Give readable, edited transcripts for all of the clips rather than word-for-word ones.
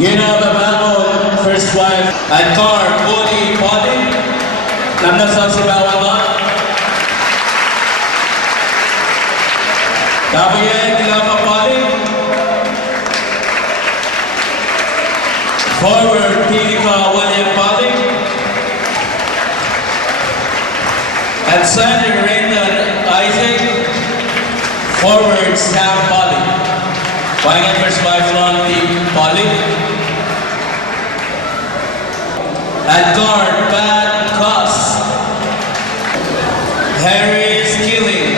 You know the battle, first wife, at car, Bodi, Bodi. Namnasan si Bawalan. Kabayan, Kilapa, Bodi. Forward, Pilika, William, Bodi. And center, Raymond, Isaac. Forward, Sam, Bodi. Final first wife, Ron, Bodi. At guard, Pat Koss, Harry Skilling,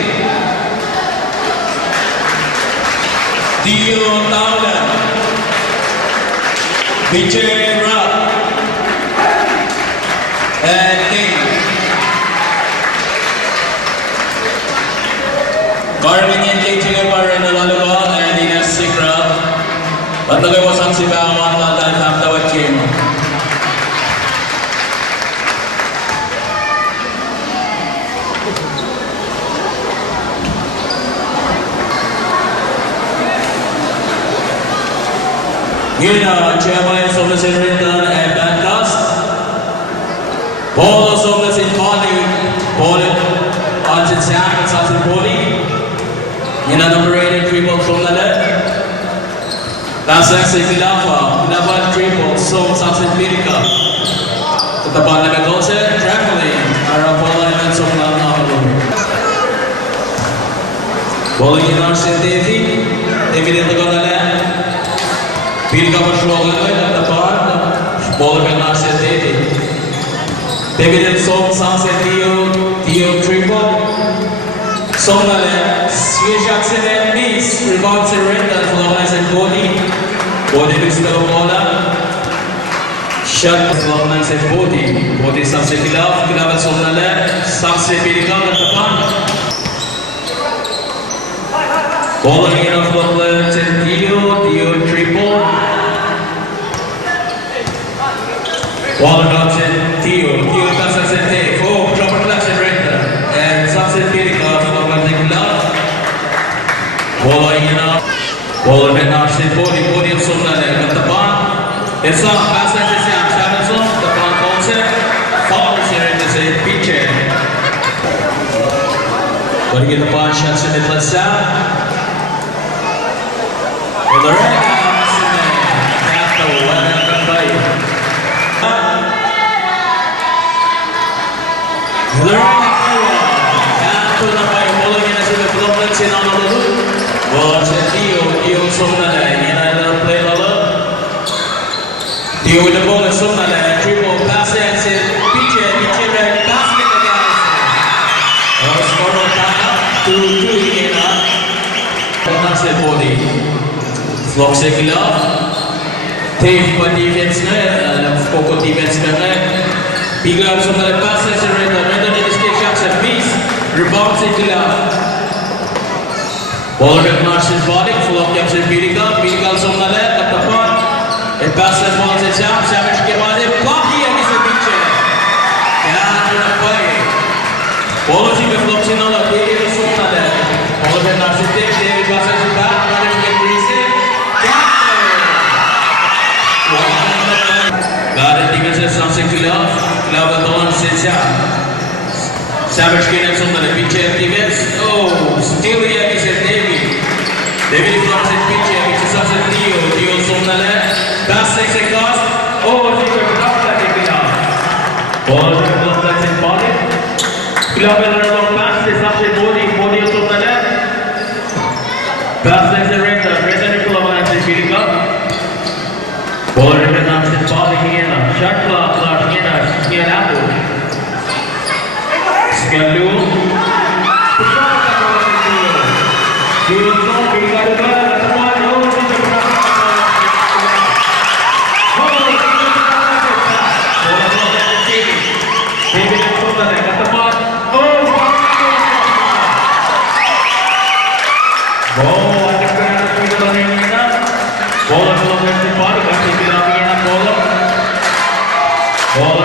Dio Towner, Vijay Rupp, and Dave. Guarding and dating a bar in the Lalawa and in a secret, but the was on Sibawan that have the team. You know, Chairman of the Secretary and Bancast, Paul of the Secretary, Paul Arjun Sam and Sassi Poli, you know, number 8 triple from the left. That's actually Pilafa, Pilafa triple, so Sassi Pirika. The Banaga Gose, traveling, Arapola and Sopla. Bowling in our David, David in the Gondala. Pirika was rolling at the bar, bowler and Narcissus David. David and Som, Sunset Theo triple. Somnale, Jackson and Miss, rebound surrender, Florence and Bodi. Bodi to the Bola. Shut Florence and Bodi. Bodi Sunset Kilaf, Kilaf and Somnale, Sunset Pirika at the bar. Bowling in of Florence and Theo triple. Ball drops in Theo passes in Theo, four drop class and render, and Sunset Pirika from Love. Bowling in up, ball and Narcissus Bodi of Somnale at the bar. It's up, passes to Sam Samuelson, the bar calls it, follows here in this pitcher. But to get the bar shots in the plus sound. And the red comes in there, after 11 play. Learning to the by bowling in a civil development in Honolulu. Well, Theo Somnale, and I don't play Lala. Theo with the ball is Somnale, triple pass and PJ red basket again. Score on top, 2-2 in Narcissus Bodi. Flock Sekila. Tape by defense, Coco defense. Bigla Somnale passes and render in the stage shots at piece. Rebounds it to love. Ball at Narcissus Bodi, full of gaps in Pirika Somnale at the front. It passes balls at Sam, Savage के बाद बाकी है किसे पीछे. यहाँ तो न पाए. Ball उसी पे flop से ना लगे ये Somnale. Ball at Narcissus David passes it back, running to Greece. Guarded defense Sunset Kilaf. Now the one sits out. Savage Kenneth on the pitch defense. Oh, still here is David. David flops it pitch, which is such a Theo on the left. Pass 6 across. Oh, he got blocked like a Kilaf. Ball blocked like a body. Kilaf will run on pass. It's up to Bodi on the left. Pass like a render Nicola and the feeding up. Ball return up to body here. Shot clock. Here Apple. Scalu. Ball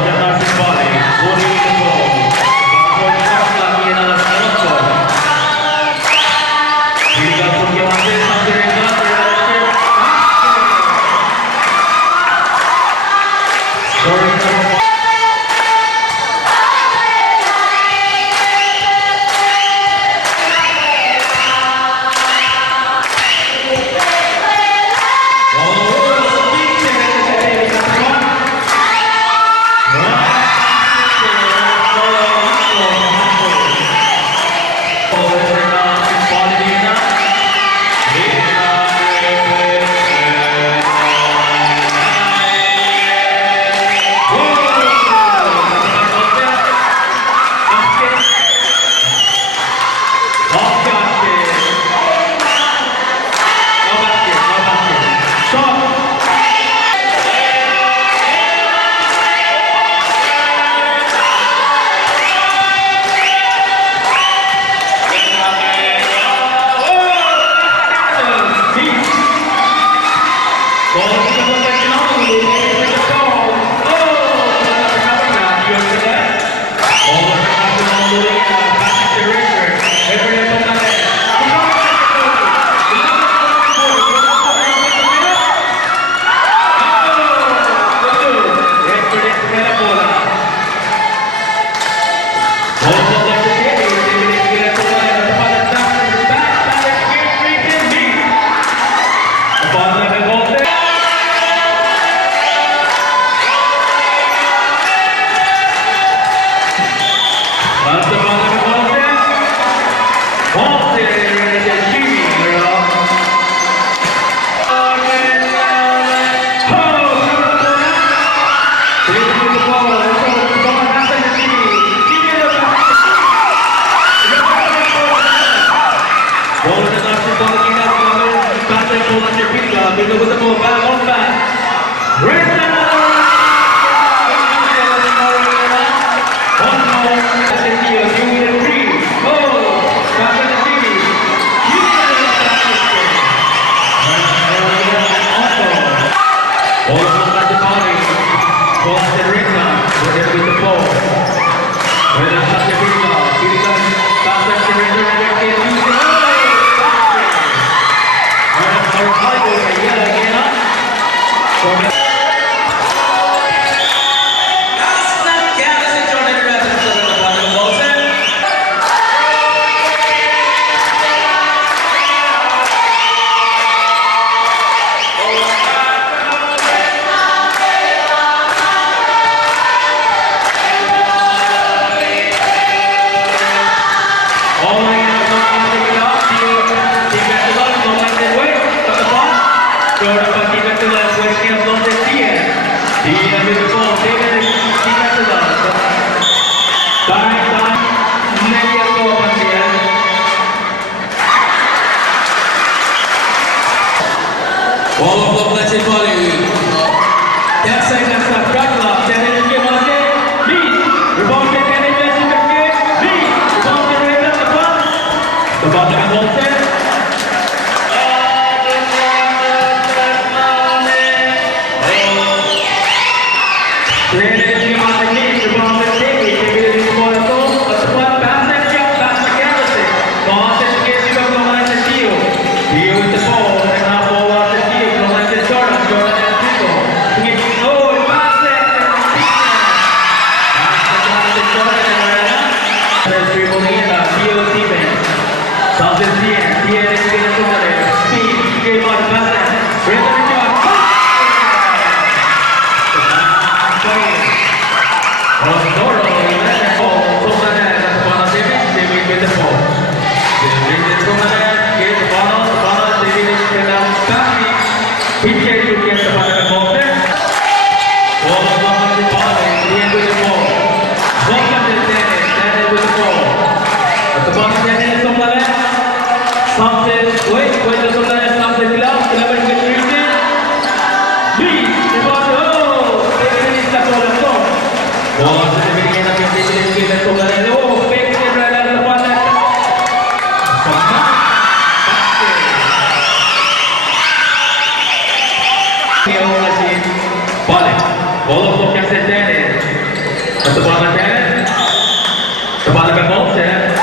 Kembali ke Bolse.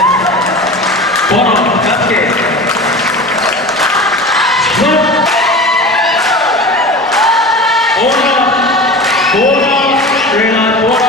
Bono, Gaske. Bono, Renat Bono.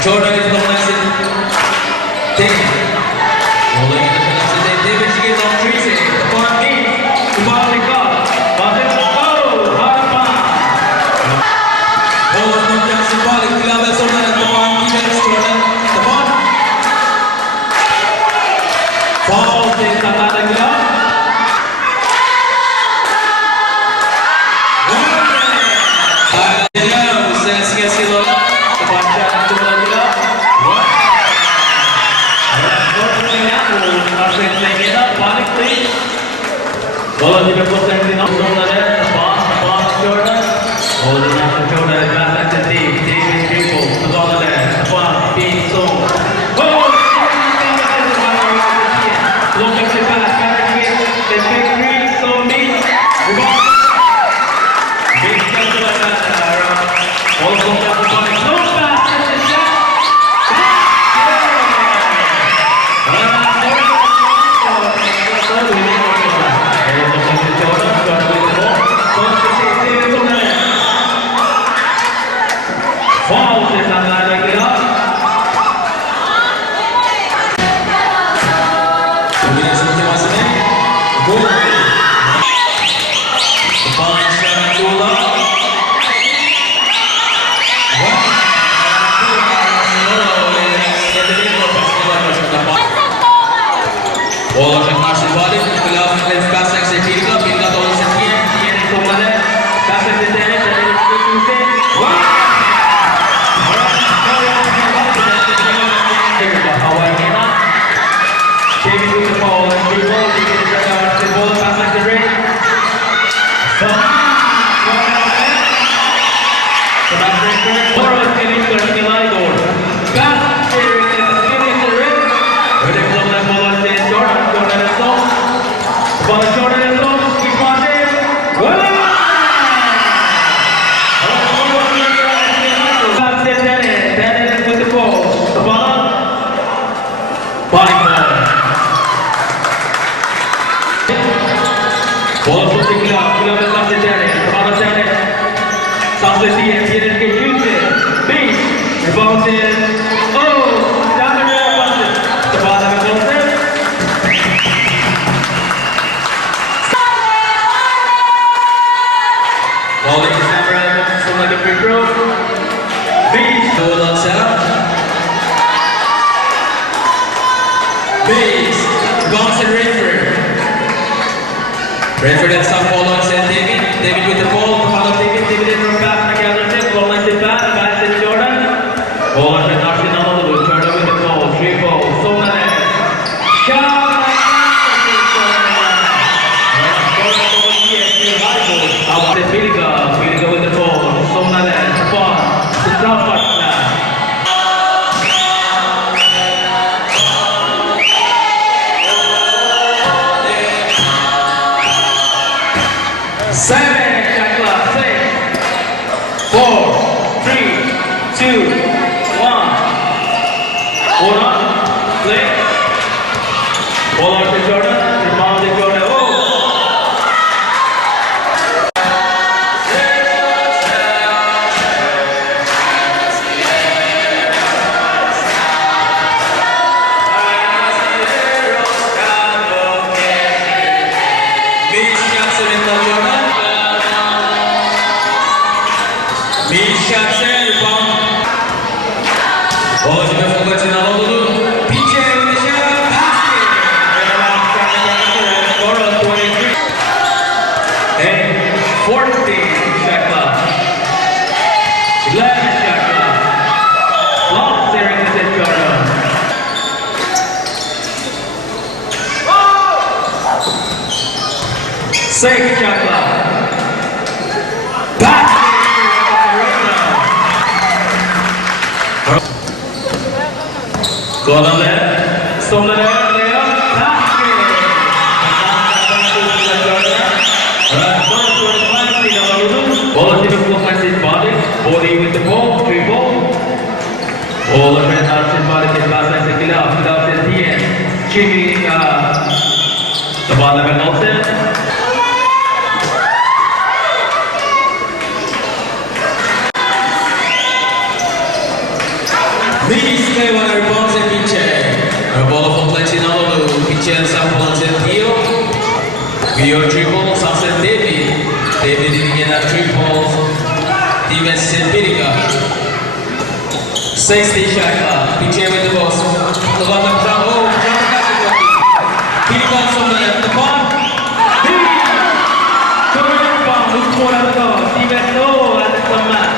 Jordan is nominated 10. Rolling in the penalty, David Gibbs on Treacy. Upon me, Kubali Cup. Harapan. Bola knocked symbolic. Dilamel Sultan upon Gibbs. Jordan. Upon. Foul से सताने गया. Bola juga posisi di nomor dari Pass Jordan. Holding up to Jordan, pass at the deep, David Triple, the ball there, Pass, Bean Song. Look at the pass, carrying it, the big three, so neat. Big catch like that, all comes up the ball, no pass, and the shot. Bola tentang symbolic, kalau melihat kasar seperti bila tahun sekian, dia itu mana kasar seperti jadi itu. Awal kena, jadi itu ball, dribble, jadi kita ball kasar seperti. Boros kini kerja lagi gol. Kasar seperti kini sering. Ada bola bola Jordan. Bola Jordan itu kipannya. Bola putih kita bersama sejarah, kepada sejarah. Sampai dia tidak kehilangan. Big, rebound jangan lupa kepada bola. Holding the camera from like a free throw. Bees. Goal on setup. Bees. Bounce and Redford. Redford and some ball on set David. David with the ball. Follow David. David in from back. Together tip. Ball like the back. Back to Jordan. Ball on the Arsenal. Jordan with the ball. Triple. So many. Shot. 7, shot clock, 6, 4, 3, 2, 1. Hold on, play. Ball out to Jordan, rebound to Jordan. Oh! Second shot clock. Go on the left. Stone the left. Layup. Basket. Ball to the floor. Body. Body with the ball. Dribble. Ball of red outside body. Get last line. Get out. Get out. Get TN. Jimmy. The ball of red outside. Ministre una riponse pinche. Ball completi na lolu. Pinche sa ponce Tio. Vio triple sa David. David divina triple. Steven Sempirica. 60 shot clock. Pinche with the boss. The ball of Bravo. Pirica from the left. The ball. Look for the goal. Steven no at the command.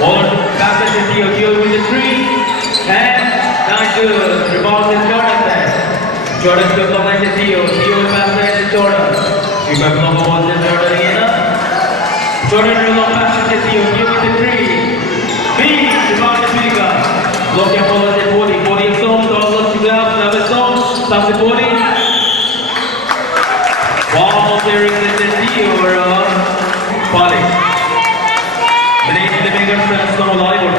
Ball back to Tio. Tio with the 3. And not good. Rebound is Jordan there. Jordan took the line to Theo. Theo pass there to Jordan. Remember the ball to Jordan again. Jordan will not pass to Theo. Theo with the 3. B. Rebound to Pirica. Block your ball at 40. 40 of zone. All to grab. Another zone. Stop the 40. Ball there is the Theo over Polly. The name of the bigger friends from Hollywood.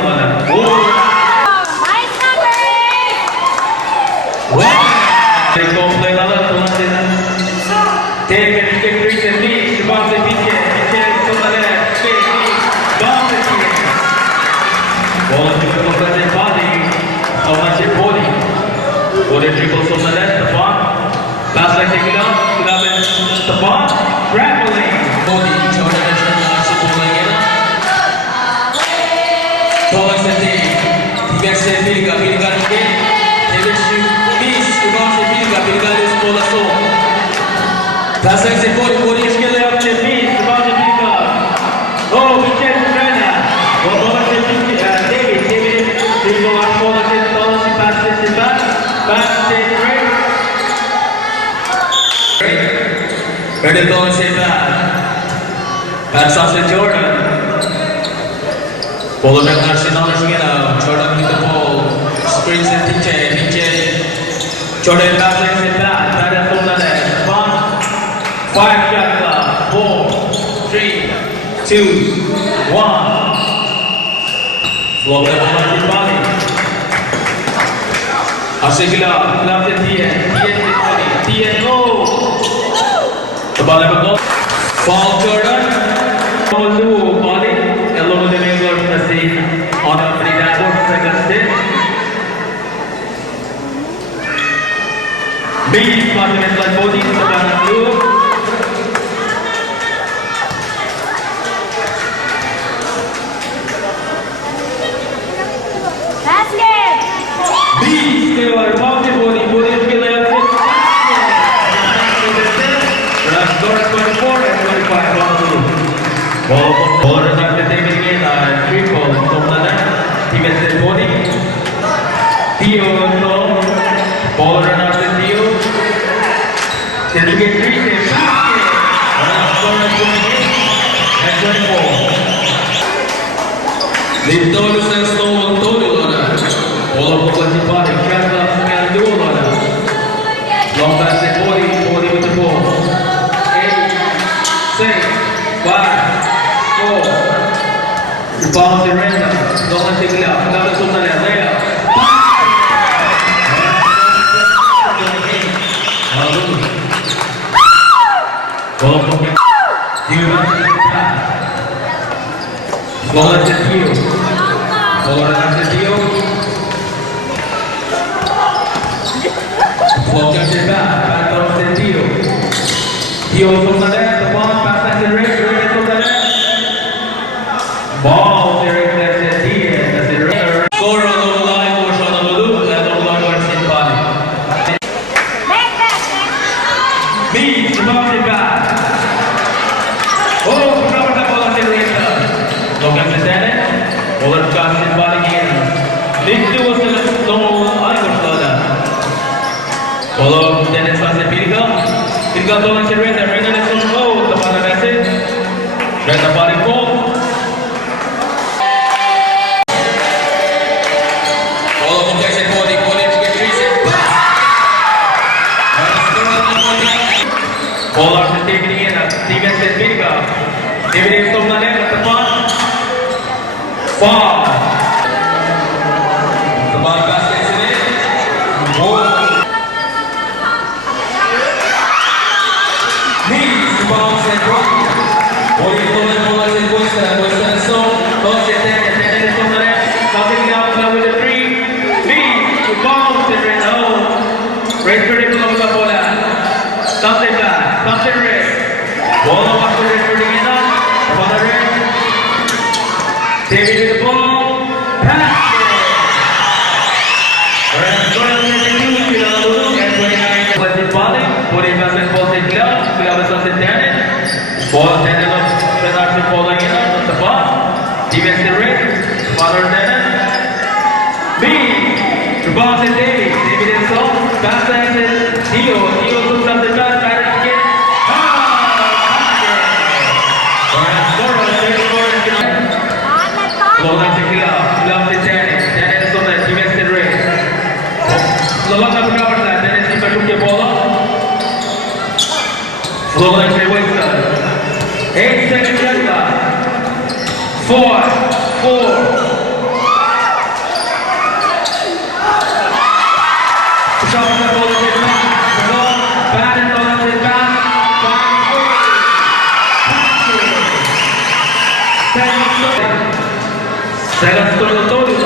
They go play la la la. Take it, take Chris and me. She bounce the PK. PK from the left. Bounce the PK. Ball to the opposite body. How much your body? Body dribbles from the left. The ball. Pass like take it out. Grab it. The ball. Grappling. Body. Jordan is the last ball again. Thomas the team. He gets the Pirica. Pirica again. David shoot. Passa que você pode, por isso que ele é o Chefis, o balde de Pirica. Oh, Vicente Frena. O bola de David, ele go a bola de todos e passa esse passe Ready to go and say that. That's also Jordan. Ball of Arsenal is again. Jordan with the ball. Screens and PJ. Jordan passes it back. That is all that is. 5 shot clock. 4, 3, 2, 1. Slow the ball on your body. Asigla, love the TN. TN low. The ball ever goes. Foul Jordan. Ball to body. Along with the name of the scene. On a 3-4 second step. Big department like body. The ball blue. Ball is after taking again, 3 balls from the left. He gets the body. Theo also. Ball run after Theo. Then you get 3 steps. Basket. Corner 28 and 24. Litorus and Snow on Tony Lona. All of the body. Kevlar and Duo Lona. Long pass the body with the ball. 8, 6, 5, Bounce the random. Don't let it out. Another two minute layup. Bola de Dio. Bola de Dio. Block de back of the Dio. Dio from the left, the ball pass at the right, right from the left. Ball direct at the Dio, at the right. Score on the line, or shot on the loop, and on the line, body. B, block the back. Oh, cover the ball at the right. Look at the tenant. Over cast in body again. Lift to us no I got that. Follow tenant fast the Pirga. Pirga to on the right, the right is on low, the ball message. Right the body ball. Follow protection body to get reset. Ball out the taking in, Steven says Pirga. David is on the left at the ball. Ball. The ball basket is in it. Ball. Knees to bounce and drop. Ball is on the ball as it goes and so. Bounce it there, and then it's on the left. Something down now with the three. Knees to bounce and red home. Red pretty close the ball. Something back. Something red. Ball over to red pretty enough. The ball red. David with the ball, pass it! And going to the two, and 29 was the ball, putting us in ball in glove, we have us in tennis. Ball tennis of Penalty falling in on the ball. Defense the red, father tennis. B, to bounce it David, David is off, pass it, Dio looks up the pass, tries to get. Bola de glove de tennis, tennis on the defensive ring. Slovak up cover that, tennis keeper took the ball up. Slovak is wasted. 8 seconds left. 4, 4. Shot on the ball of the back. The ball, bad and on the back. 5, 4. Seconds to the total.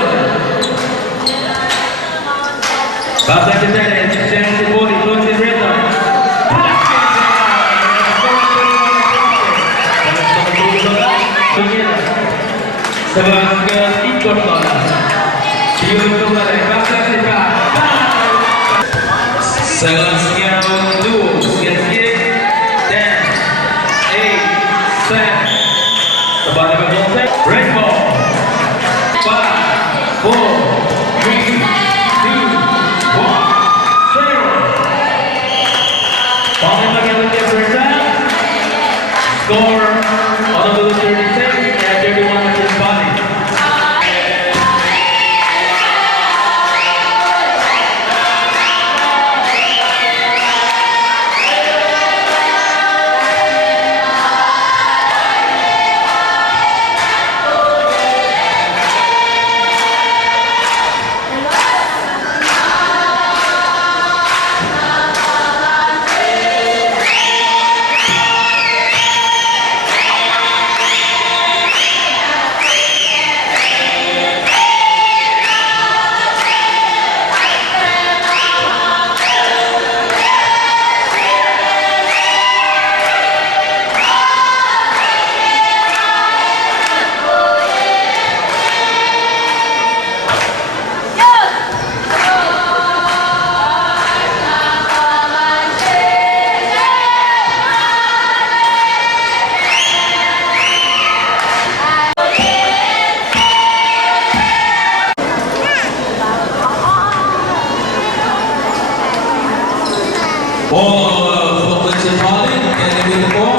Pass at the tennis, change the body, close the rhythm. Sebastian ikut bola. Dia kembali, pass at the back. Sebastian dua, sekian 10, 8, 7. Sebab dia berbola, red ball. 5, 4, 3, 2, 1, 0. Ball again with the first half. Score on the 36 and 31 with his body. Ball for Principali, and with the ball.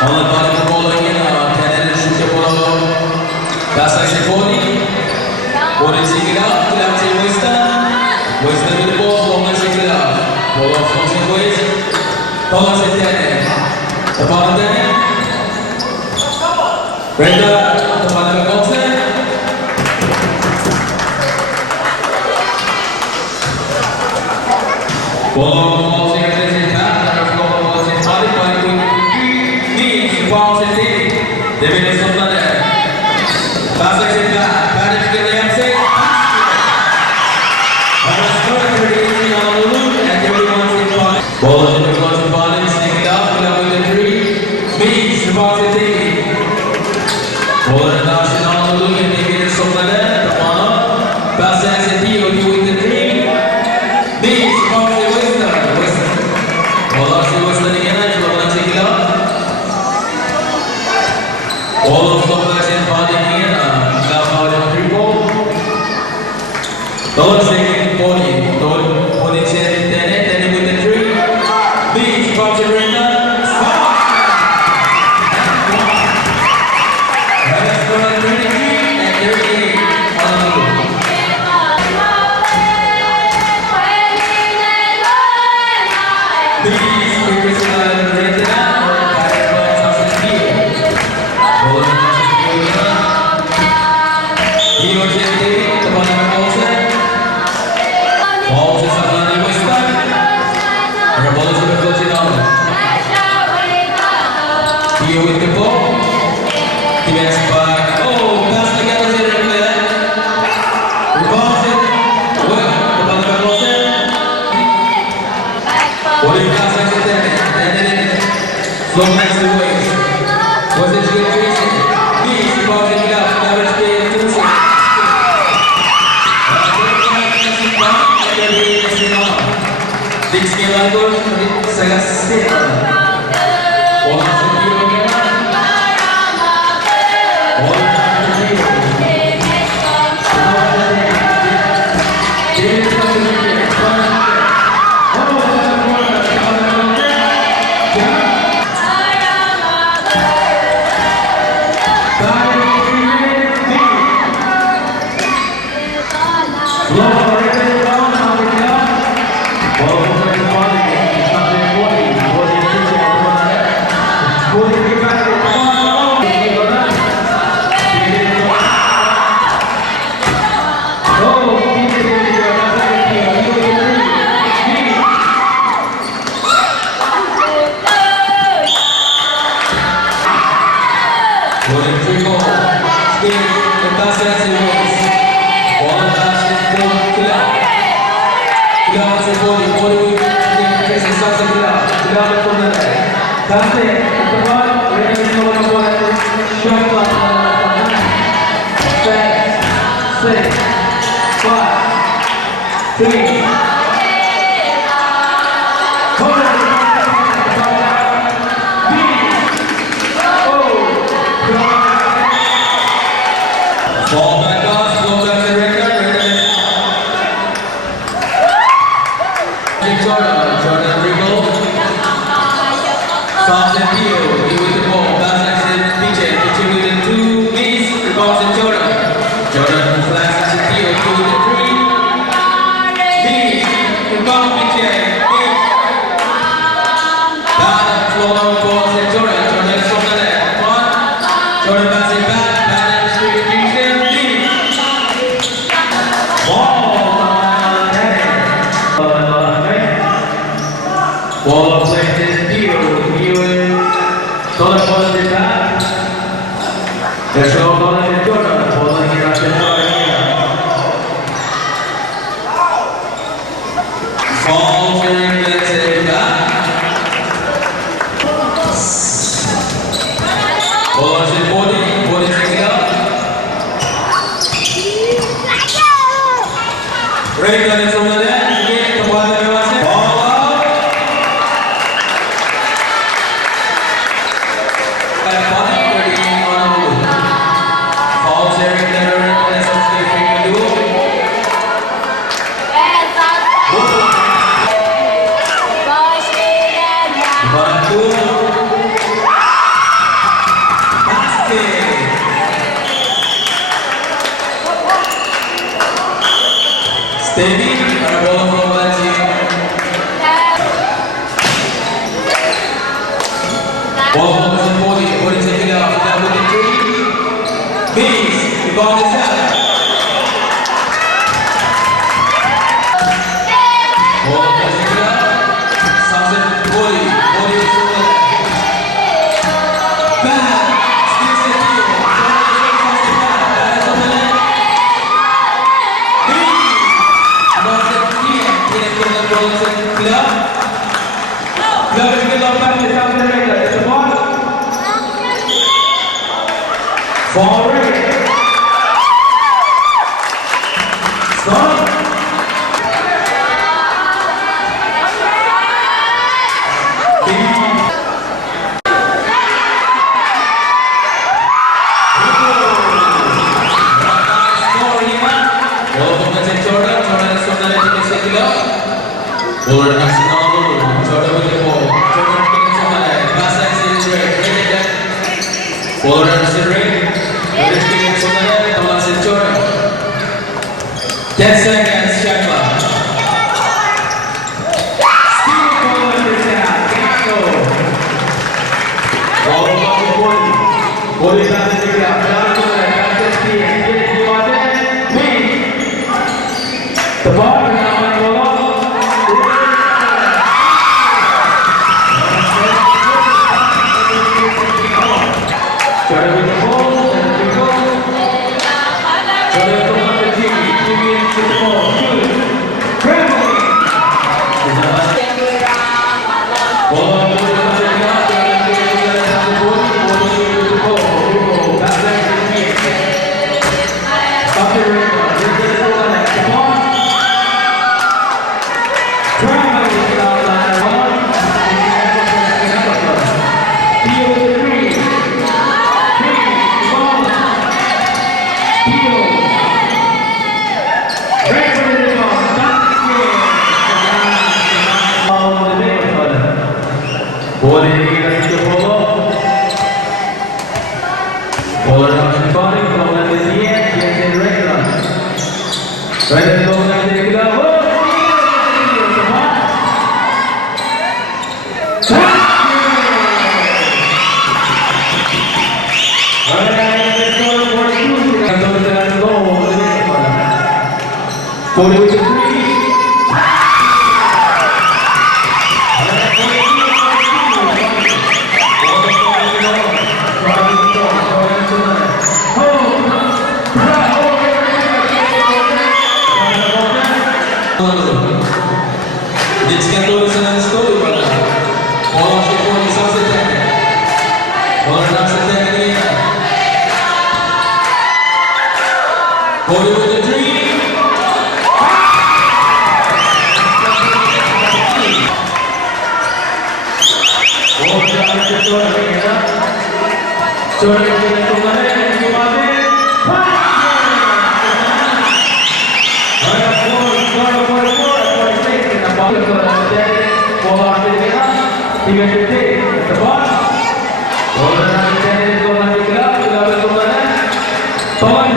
On the bottom of the ball again, Canada shoot the ball. Pass like Shekoni. Ball is taken out, Clamsy Western. Western with the ball, Ball is taken out. Ball off from the waist. Thomas and Canada. The ball of Canada. Brenda, kepada Golsen. Ball yang tersekat, terus ball balik di bawah sini. Demi sebelah. Pasang sekat, pada kita yang set. Harus berdiri yang dulu dan everyone in point. Ball yang terus balik, stick it up, kita with the three. Means the ball sini. Ball nasional dulu yang demi sebelah. Kemana? Pasang sini, with the three. Means the ball all of the players in body here now out of three ball. Don't take it don't say then with the three. Beach bounce arena. Let's go at 23 and 38 on the move. Beach Here with the ball. Defense back. Oh, pass together to the player. Rebounds it. Well, the ball is closer. What do you pass next to them? And then flow next to waist. Was it good facing? Beach, rebounds it up. Average play in 2 seconds. Big scale angle. Sangat stable. Bola played Dio toda bola de cá. Deixou a bola de Jordan, bola que vai ser boa Falls in the center. Bola de body check Break on it from the left, again, the ball that was ball out. Falls every letter, that's what we can do. Steady, para bola from Bati. Ball from body check it out. That with the three. Forward. Stop. Forward action all over. Jordan with the ball. Jordan getting somebody. Pass action is right. Forward action right. Jordan getting somebody. Thomas and Jordan. 10 seconds. Shot clock. Steve forward is out. Go. Ball about to 40. 40 back to the ground. Down to the back to Steve. Get it. You want it? Win. The ball is now on the ball. Jordan with the ball, and we go. Jordan from the team, Jimmy into the ball, good. Traveling. Ball on the ground, Jordan the ball, with the ball, back there to the team. Up the ring, the ball, come on. Traveling down line one. Deal with the three. Boleh dikasih ke bola. Bola langsung balik, bola di dia jadi regular. Regular bola jadi kita. Boleh with the dream. Oh, jangan kecuali kita. Coba kita tunggu yang gimana? Ada bola kita balik ke bola ambil kita 3 detik tepat. Bola nanti bola kita sudah bertunggu. Tolong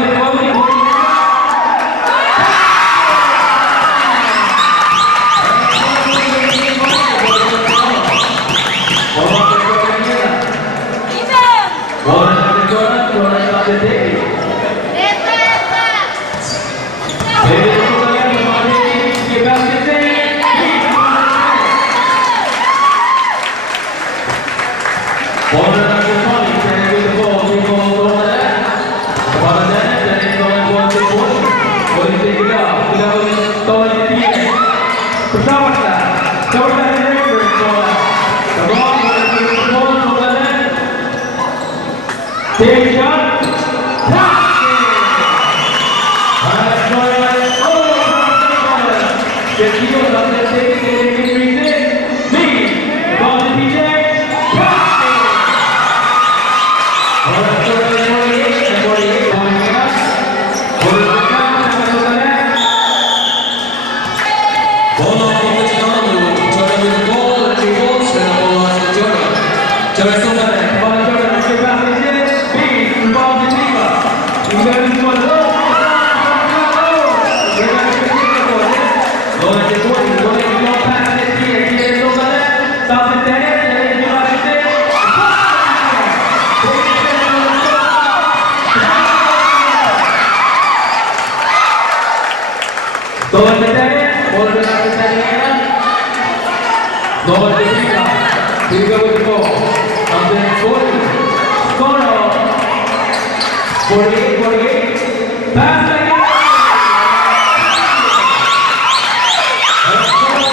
take shot.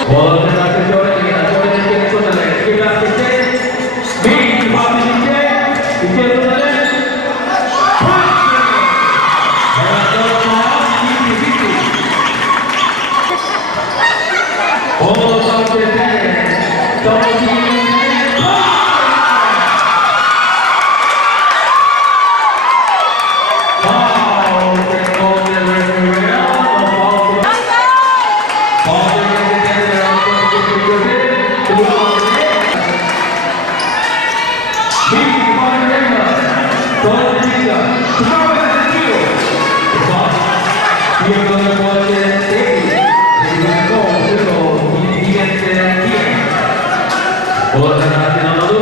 Bola Bola natin ang laro.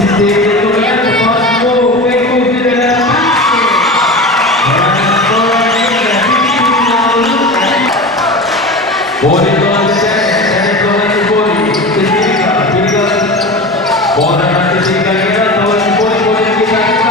Hindi ito yan. Pasmo. Peko sila na. Bola ito ang set. Ito ang si Bola. Bola natin si Kalina. Bola si Bola. Bola si Kalina.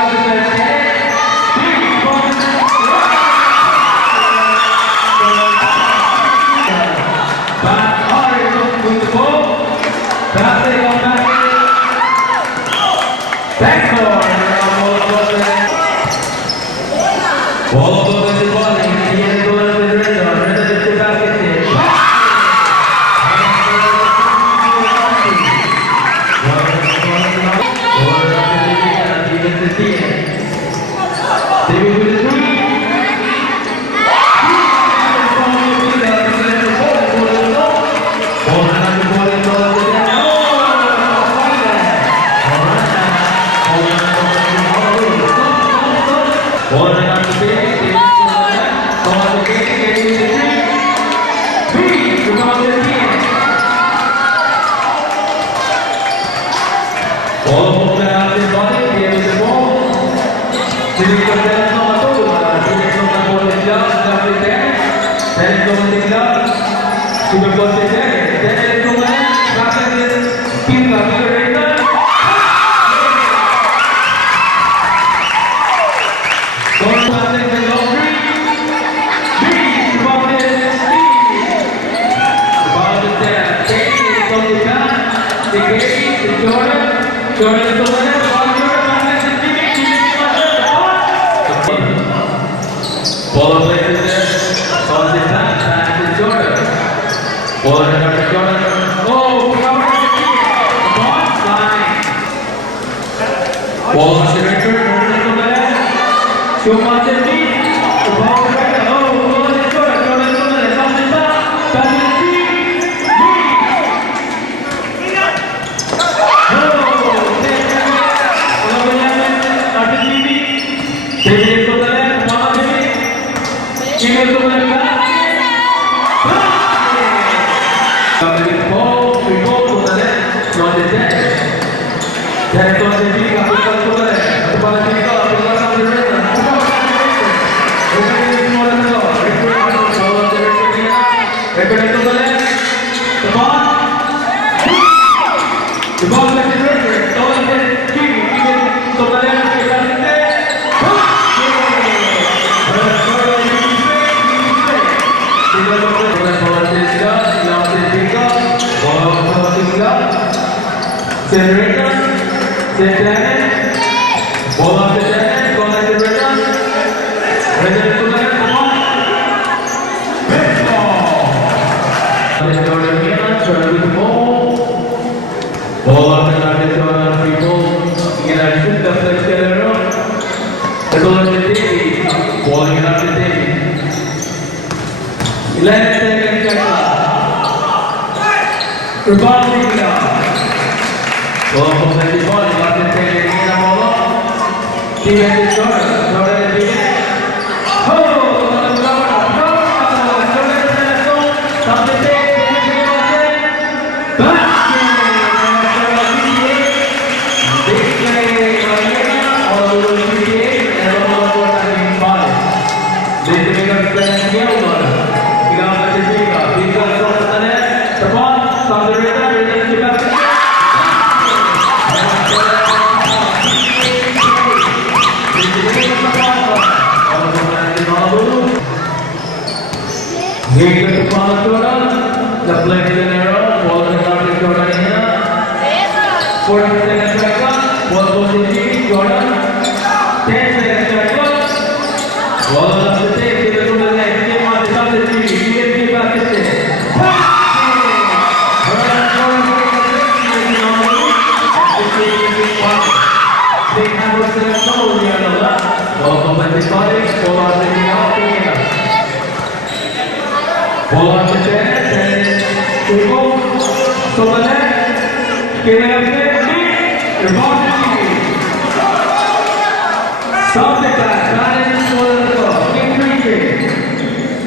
Subject class, balance for the score. Increasing.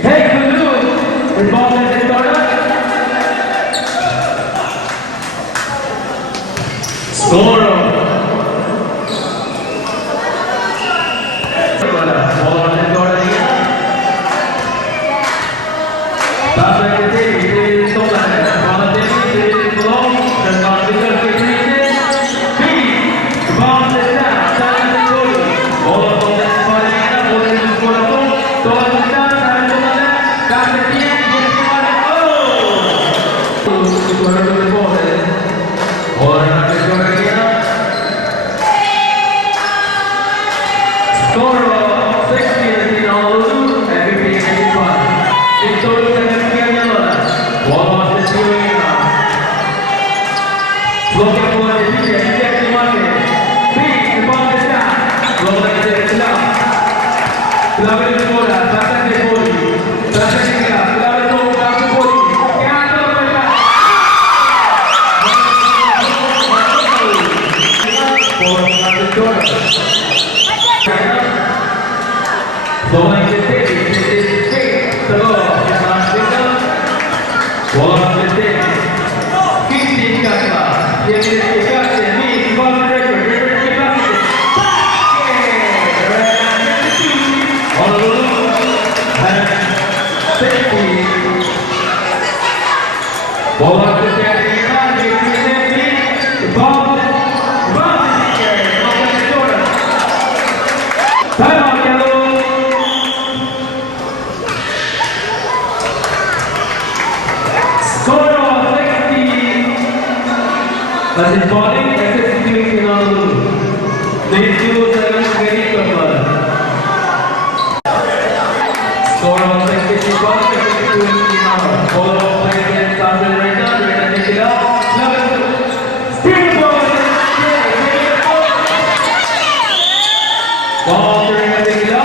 Hey, Kulu, is ball at the corner? Score. Ball on the corner here. Subject is it is stolen. Ball on the field, it is below. Does not deserve to increase it. Ball is down. Silence the goal. Ball on the left side. Ball is score. Ball is down. Silence the left. Back to the end. Yes, oh! Score to the ball. Ball on the corner here. Score of 60 in Honolulu. MVP 81. In total, 7 yellow. Ball on the field now. Looking for the defeat. Check the market. Big, the ball is down. Ball is there. Club. Club is scored. Back at the body. Back at the club. Club is over. Back to body. Can't go back. Ball on the corner. Going to take it. It is big. The ball. Ball on the table. 15 Kakla. Yes, yes, yes, me, ball record capacity. Honolulu and safety. Ball on the table. The ball time out, yellow. Score of 60. That is bowling, SS in Honolulu. These two are very popular. Score of 60 bowling, SS in Honolulu. Ball of play against Sandra Rita, Rita Nikila. Speed ball. Ball to Rita Nikila.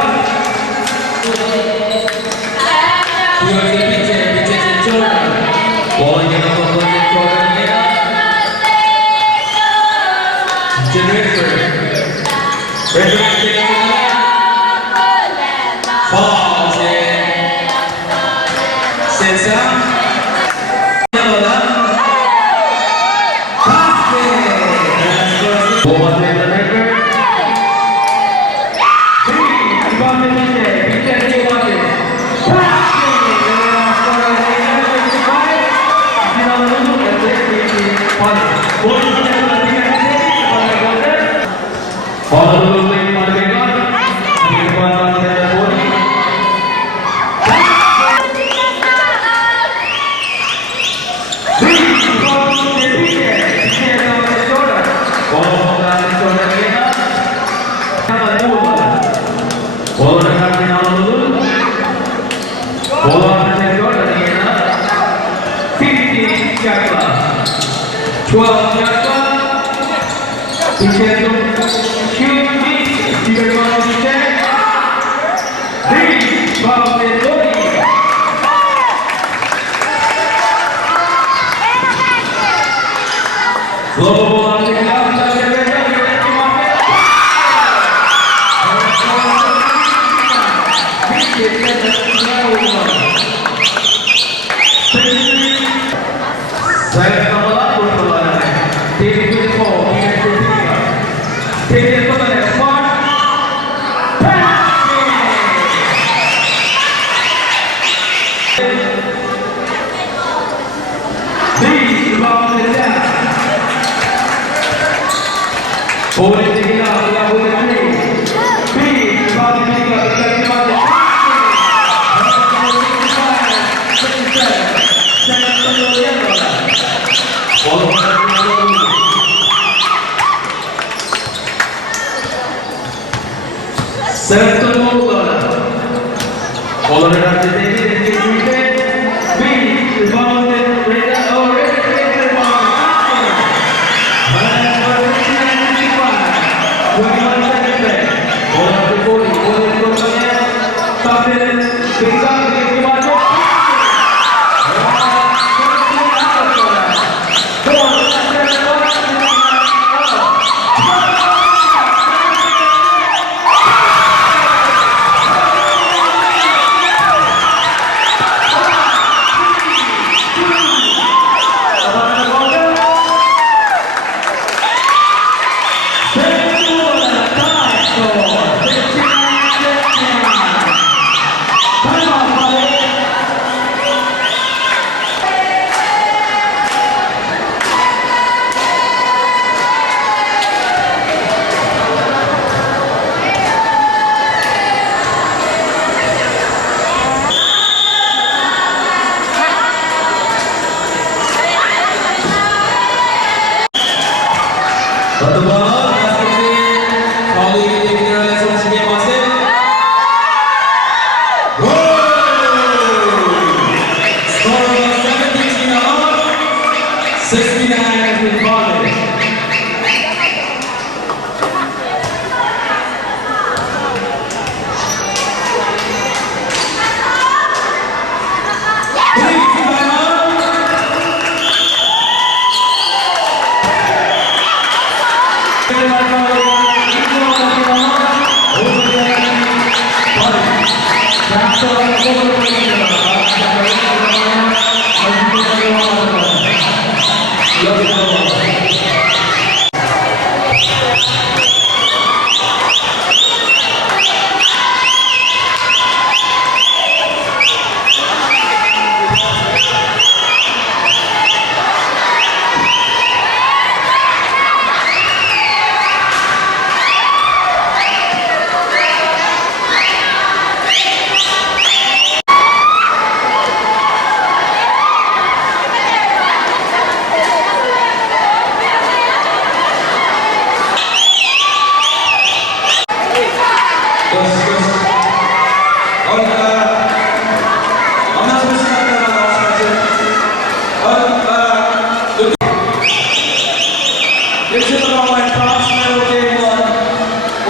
Ball in the corner here. Generator. Falls in. Sensa. Ball on the generator. Honolulu playing on the big one. Big one on the body. Big ball to the wicket. Wicket on the shoulder. Ball on the shoulder again. Ball on the ground in Honolulu. Ball on the shoulder again. 15 Kakla. 12 Kakla. Wicket Global on the ground.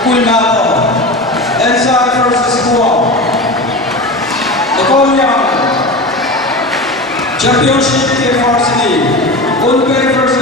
equal battle. Inside versus Guam. The Korean Championship Team Varsity. Unpei versus